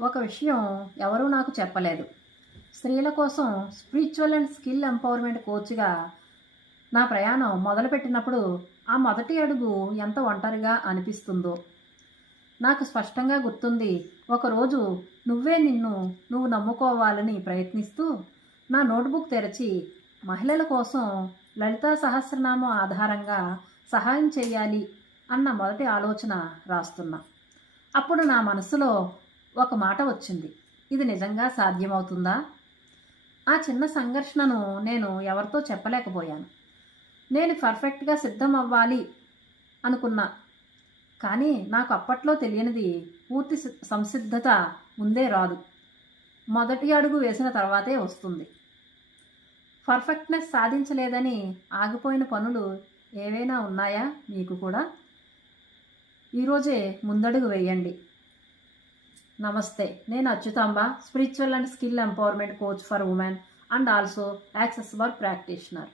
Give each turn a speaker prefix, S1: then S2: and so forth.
S1: ఒక విషయం ఎవరూ నాకు చెప్పలేదు. స్త్రీల కోసం స్పిరిచువల్ అండ్ స్కిల్ ఎంపవర్మెంట్ కోచ్గా నా ప్రయాణం మొదలుపెట్టినప్పుడు ఆ మొదటి అడుగు ఎంత ఒంటరిగా అనిపిస్తుందో. నాకు స్పష్టంగా గుర్తుంది ఒకరోజు నువ్వే నిన్ను నువ్వు నమ్ముకోవాలని ప్రయత్నిస్తూ నా నోట్బుక్ తెరచి మహిళల కోసం లలితా సహస్రనామం ఆధారంగా సహాయం చేయాలి అన్న మొదటి ఆలోచన రాస్తున్నా. అప్పుడు నా మనసులో ఒక మాట వచ్చింది. ఇది నిజంగా సాధ్యమవుతుందా? ఆ చిన్న సంఘర్షణను నేను ఎవరితో చెప్పలేకపోయాను. నేను పర్ఫెక్ట్గా సిద్ధం అవ్వాలి అనుకున్నా. కానీ నాకు అప్పట్లో తెలియనిది పూర్తి సంసిద్ధత ముందే రాదు. మొదటి అడుగు వేసిన తర్వాతే వస్తుంది. పర్ఫెక్ట్నెస్ సాధించలేదని ఆగిపోయిన పనులు ఏవైనా ఉన్నాయా మీకు కూడా? ఈరోజే ముందడుగు వేయండి. నమస్తే నేను Achyutamba spiritual and skill empowerment coach for women and also access for practitioner